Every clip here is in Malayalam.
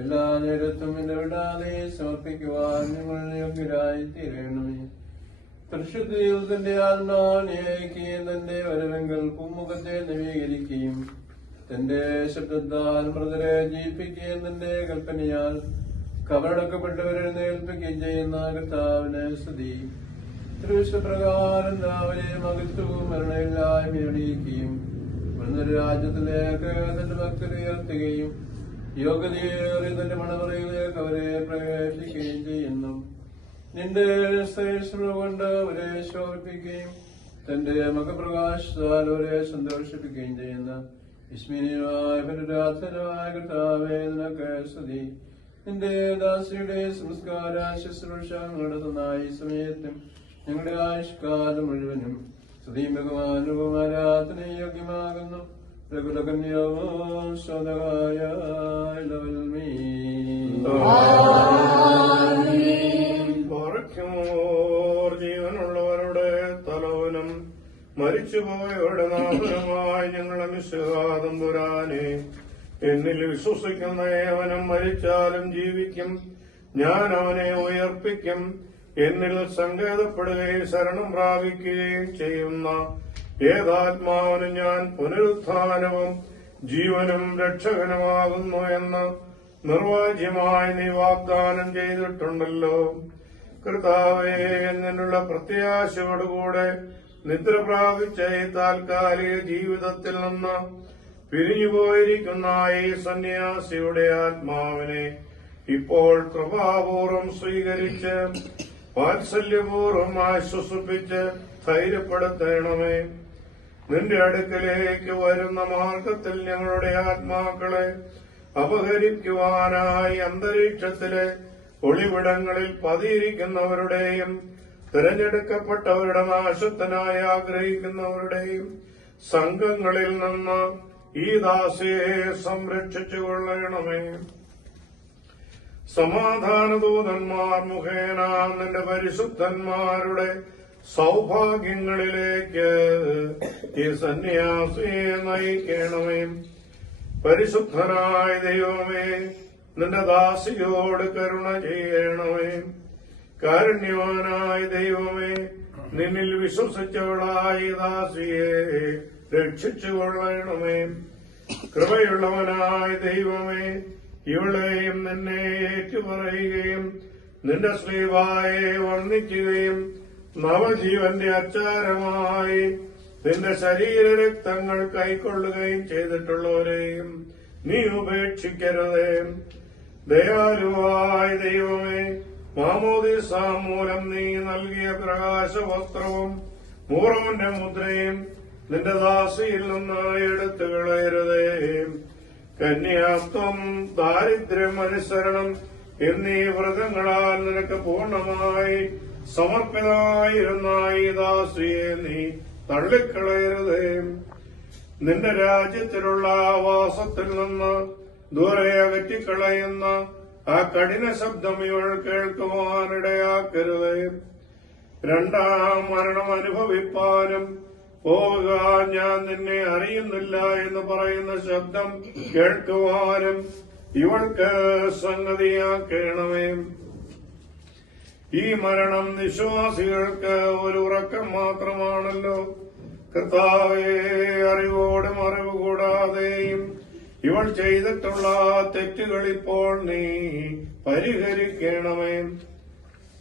എല്ലാ നേരത്തും ഇടവിടാതെ സമർപ്പിക്കുവാൻ ഞങ്ങൾ യോഗ്യരായി തീരണമേ. പരിശുദ്ധിയിൽ തന്റെ ആത്മാവിനെ അയക്കുകയും തന്റെ വരവെങ്കിൽ പൂമുഖത്തെ നവീകരിക്കുകയും തന്റെ ശബ്ദത്താൽ മൃതരെ ജീവിപ്പിക്കുകയും തന്റെ കൽപ്പനയാൽ കബറടക്കപ്പെട്ടവരെ എഴുന്നേൽപ്പിക്കുകയും ചെയ്യുന്ന കർത്താവിന് സ്തുതി. തിരുവിഷ്ടപ്രകാരം രാവിലെ മകത്വവും മരണയില്ലായ്മ അണിയിക്കുകയും മൃതരുടെ രാജ്യത്തിലേക്ക് തന്റെ ഭക്തരെ ഉയർത്തുകയും യോഗ്യതയേറി തന്റെ മണവറയിലേക്ക് അവരെ പ്രവേശിക്കുകയും ചെയ്യുന്നു. നിന്റെ കൊണ്ട് അവരെ ശോഭിപ്പിക്കുകയും തന്റെ മുഖപ്രകാശത്താൽ അവരെ സന്തോഷിപ്പിക്കുകയും ചെയ്യുന്ന വിസ്മരണീയമായ പരിരാധനായ കർത്താവേ നിനക്ക് സ്തുതി. നിന്റെ ദാസിയുടെ സംസ്കാര ശുശ്രൂഷ നടത്തുന്ന ഈ സമയത്തും ഞങ്ങളുടെ ആയുഷ്കാലം മുഴുവനും സ്തുതിയും ബഹുമാനവും ആരാധനയും യോഗ്യമാകുന്നു. രഘുലകന്യാവും സ്വതകായ ജീവനുള്ളവരുടെ തലവനും മരിച്ചുപോയവരുടെ നാഥനുമായി ഞങ്ങളെ മിശിഹാതമ്പുരാനെ, എന്നിൽ വിശ്വസിക്കുന്ന ഏവനും മരിച്ചാലും ജീവിക്കും. ഞാൻ അവനെ ഉയർപ്പിക്കും. എന്നിൽ സങ്കേതപ്പെടുകയും ശരണം പ്രാപിക്കുകയും ചെയ്യുന്ന ഏതാത്മാവിന് ഞാൻ പുനരുത്ഥാനവും ജീവനും രക്ഷകനുമാകുന്നു എന്ന് നിർവാജ്യമായി നീ വാഗ്ദാനം ചെയ്തിട്ടുണ്ടല്ലോ. കർത്താവേ, എന്നുള്ള പ്രത്യാശയോടുകൂടെ നിദ്ര പ്രാപിച്ച ഈ താൽക്കാലിക ജീവിതത്തിൽ നിന്ന് പിരിഞ്ഞുപോയിരിക്കുന്ന ഈ സന്യാസിയുടെ ആത്മാവിനെ ഇപ്പോൾ കൃപാപൂർവം സ്വീകരിച്ച് വാത്സല്യപൂർവം ആശ്വസിപ്പിച്ച് ധൈര്യപ്പെടുത്തണമേ. നിന്റെ അടുക്കലേക്ക് വരുന്ന മാർഗത്തിൽ ഞങ്ങളുടെ ആത്മാക്കളെ അപഹരിക്കുവാനായി അന്തരീക്ഷത്തിലെ ഒളിവിടങ്ങളിൽ പതിയിരിക്കുന്നവരുടെയും തിരഞ്ഞെടുക്കപ്പെട്ടവരുടെ നാശത്തിനായി ആഗ്രഹിക്കുന്നവരുടെയും സംഘങ്ങളിൽ നിന്ന് ഈ ദാസിയെ സംരക്ഷിച്ചുകൊള്ളണമേ. സമാധാനദൂതന്മാർ മുഖേന നിന്റെ പരിശുദ്ധന്മാരുടെ സൗഭാഗ്യങ്ങളിലേക്ക് ഈ സന്യാസിയെ നയിക്കണമേ. പരിശുദ്ധനായ ദൈവമേ, നിന്റെ ദാസിയോട് കരുണ ചെയ്യണമേ. കാരുണ്യവാനായ ദൈവമേ, നിന്നിൽ വിശ്വസിച്ചവളായ ദാസിയെ രക്ഷിച്ചുകൊള്ളണമേ. കൃപയുള്ളവനായ ദൈവമേ, ഇവളെയും നിന്നെ ഏറ്റുപറയുകയും നിന്റെ ശ്രീവായെ വന്ദിക്കുകയും നവജീവന്റെ അച്ചാരമായി നിന്റെ ശരീരരക്തങ്ങൾ കൈക്കൊള്ളുകയും ചെയ്തിട്ടുള്ളവരെയും നീ ഉപേക്ഷിക്കരുതേ. ദയാലുവായ ദൈവമേ, മാമോദീസ മൂലം നീ നൽകിയ പ്രകാശവസ്ത്രവും മൂറവന്റെ മുദ്രയും നിന്റെ ദാസിയിൽ നിന്ന് എടുത്തു കളയരുതേ. കന്യാത്വം, ദാരിദ്ര്യം, അനുസരണം എന്നീ വ്രതങ്ങളാൽ നിനക്ക് പൂർണ്ണമായി സമർപ്പിതമായിരുന്ന ഈ ദാസിയെ നീ തള്ളിക്കളയരുതേ. നിന്റെ രാജ്യത്തിലുള്ള വാസത്തിൽ നിന്ന് ദൂരെ അകറ്റിക്കളയുന്ന ആ കഠിന ശബ്ദം ഇവൾ കേൾക്കുവാനിടയാക്കരുതേ. രണ്ടാം മരണം അനുഭവിപ്പാനും പോവുക, ഞാൻ നിന്നെ അറിയുന്നില്ല എന്ന് പറയുന്ന ശബ്ദം കേൾക്കുവാനും ഇവൾക്ക് സംഗതിയാക്കണമേ. ഈ മരണം വിശ്വാസികൾക്ക് ഒരു ഉറക്കം മാത്രമാണല്ലോ. കർത്താവേ, അറിവോടും അറിവ് കൂടാതെയും ഇവൾ ചെയ്തിട്ടുള്ള തെറ്റുകൾ ഇപ്പോൾ നീ പരിഹരിക്കണമേ.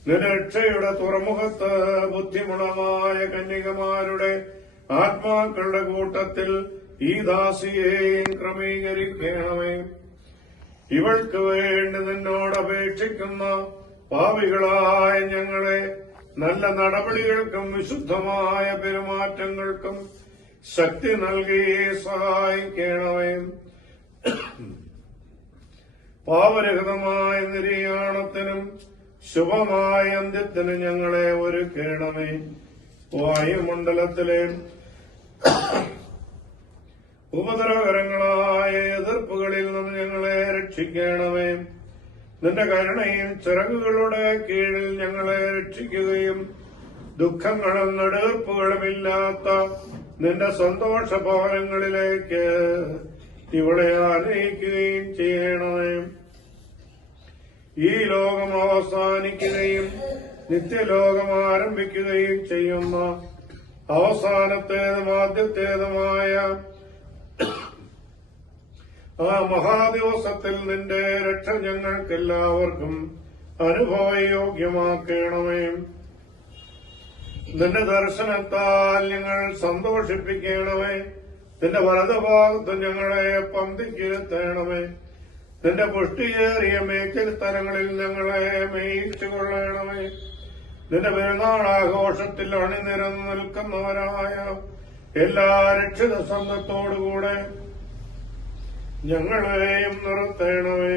നിരക്ഷയുടെ തുറമുഖത്ത് ബുദ്ധിമുളമായ കന്യകമാരുടെ ആത്മാക്കളുടെ കൂട്ടത്തിൽ ഈ ദാസിയെയും ക്രമീകരിക്കണമേ. ഇവൾക്ക് വേണ്ടി നിന്നോട് അപേക്ഷിക്കുന്ന പാപികളായ ഞങ്ങളെ നല്ല നടപടികൾക്കും വിശുദ്ധമായ പെരുമാറ്റങ്ങൾക്കും ശക്തി നൽകി സഹായിക്കണമേ. പാപരഹിതമായ നിര്യാണത്തിനും ശുഭമായ അന്ത്യത്തിനും ഞങ്ങളെ ഒരുക്കണമേ. വായുമണ്ഡലത്തിലെ ഉപദ്രവകരങ്ങളായ എതിർപ്പുകളിൽ നിന്ന് ഞങ്ങളെ രക്ഷിക്കണമേ. നിന്റെ കരുണയും ചിറകുകളുടെ കീഴിൽ ഞങ്ങളെ രക്ഷിക്കുകയും ദുഃഖങ്ങളും നെടുവീർപ്പുകളുമില്ലാത്ത നിന്റെ സന്തോഷ ഭവനങ്ങളിലേക്ക് ഇവളെ ആനയിക്കുകയും ചെയ്യണമേ. ഈ ലോകം അവസാനിക്കുകയും നിത്യലോകം ആരംഭിക്കുകയും ചെയ്യുന്ന അവസാനത്തേതും ആദ്യത്തേതുമായ ആ മഹാദിവസത്തിൽ നിന്റെ രക്ഷ ഞങ്ങൾക്കെല്ലാവർക്കും അനുഭവയോഗ്യമാക്കണമേ. നിന്റെ ദർശനത്താൽ ഞങ്ങൾ സന്തോഷിപ്പിക്കണമേ. നിന്റെ വലതുഭാഗത്ത് ഞങ്ങളെ പന്തിക്കിരുത്തണമേ. നിന്റെ പുഷ്ടിയേറിയ മേച്ചിൽ സ്ഥലങ്ങളിൽ ഞങ്ങളെ മേയിച്ചുകൊള്ളണമേ. നിന്റെ പെരുന്നാളാഘോഷത്തിൽ അണിനിരന്നു നിൽക്കുന്നവരായ എല്ലാ രക്ഷിത സംഘത്തോടുകൂടെ ഞങ്ങളെയും നിർത്തണമേ.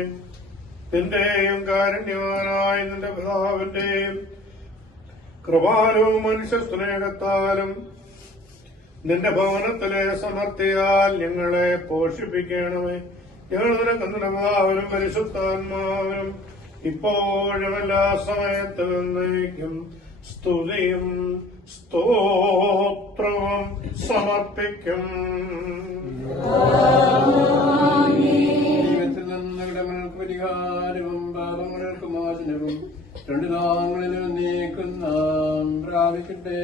നിന്റെയും കാരുണ്യവാനായ നിന്റെ പിതാവിന്റെയും കൃപാലും മനുഷ്യ സ്നേഹത്താലും നിന്റെ ഭവനത്തിലെ സമൃദ്ധിയാൽ ഞങ്ങളെ പോഷിപ്പിക്കണമേ. ഞങ്ങൾ നിനക്ക് നിന്റെ പിതാവിനും പരിശുദ്ധാത്മാവിനും ഇപ്പോഴും എല്ലാ സമയത്തും എന്നേക്കും സ്തുതിയും സ്തോത്രവും സമർപ്പിക്കും. ദൈവത്തിൽ നിന്ന് ഇടങ്ങൾക്ക് പരിഹാരവും പാപങ്ങൾക്ക് മോചനവും രണ്ടു നാങ്ങളിലും നീക്കുന്ന പ്രാപിക്കട്ടെ.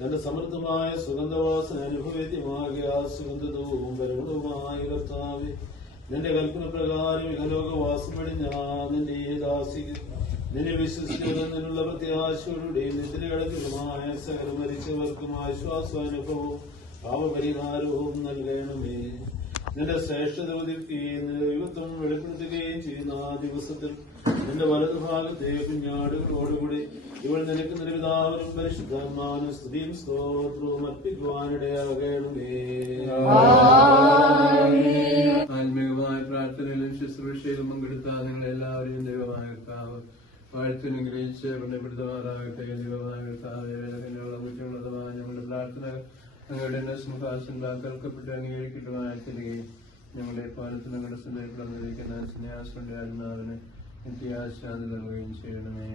തന്റെ സമൃദ്ധമായ സുഗന്ധവാസന അനുഭവേദ്യമാകിയ സുഗന്ധവും പരിമളവുമായ കർത്താവേ, നിന്റെ കൽപ്പന പ്രകാരം ഇഹലോകവാസം വെടിഞ്ഞ നിന്റെ ദാസിക്ക് നിന്നെ വിശ്വസിക്കുന്നതിനുള്ള പ്രത്യാശയോടെ നിദ്രയടക്കമായ സകല മരിച്ചവർക്കും ആശ്വാസാനുഭവവും പാപപരിഹാരവും നൽകണമേ. നിന്റെ ശ്രേഷ്ഠത ഉദിക്കുകയും നിന്റെ ദൈവത്വം വെളിപ്പെടുത്തുകയും ചെയ്യുന്ന ആ ദിവസത്തിൽ നിന്റെ വലതുഭാഗത്തെ കുഞ്ഞാടുകളോടുകൂടി ഇവൾ നിനക്ക് നിന്റെ പിതാവിനും പരിശുദ്ധാത്മാവിനും സ്തുതിയും സ്തോത്രവും അർപ്പിക്കുവാനിടയാകണമേ. ആത്മീകമായ പ്രാർത്ഥനയിലും ശുശ്രൂഷയിലും പങ്കെടുത്ത നിങ്ങളെല്ലാവരെയും ദൈവമായ കർത്താവ് വാഴ്ത്തുനുഗ്രഹിച്ച് ബന്ധപ്പെടുത്തുമാറാകട്ടെ. ദൈവമായ കർത്താവ് കുറ്റമുള്ളതുമായ ഞങ്ങളുടെ പ്രാർത്ഥന ഞങ്ങളുടെ സിംഹാസന കേൾക്കപ്പെട്ട് അംഗീകരിക്കട്ടുമായ തിരികെ ഞങ്ങളുടെ പാലത്തിൽ ഞങ്ങളുടെ സന്ദർഭം സന്യാസിന്റെ ആത്മാവിന് നിത്യാശ്വാദം നൽകുകയും ചെയ്യണമേ.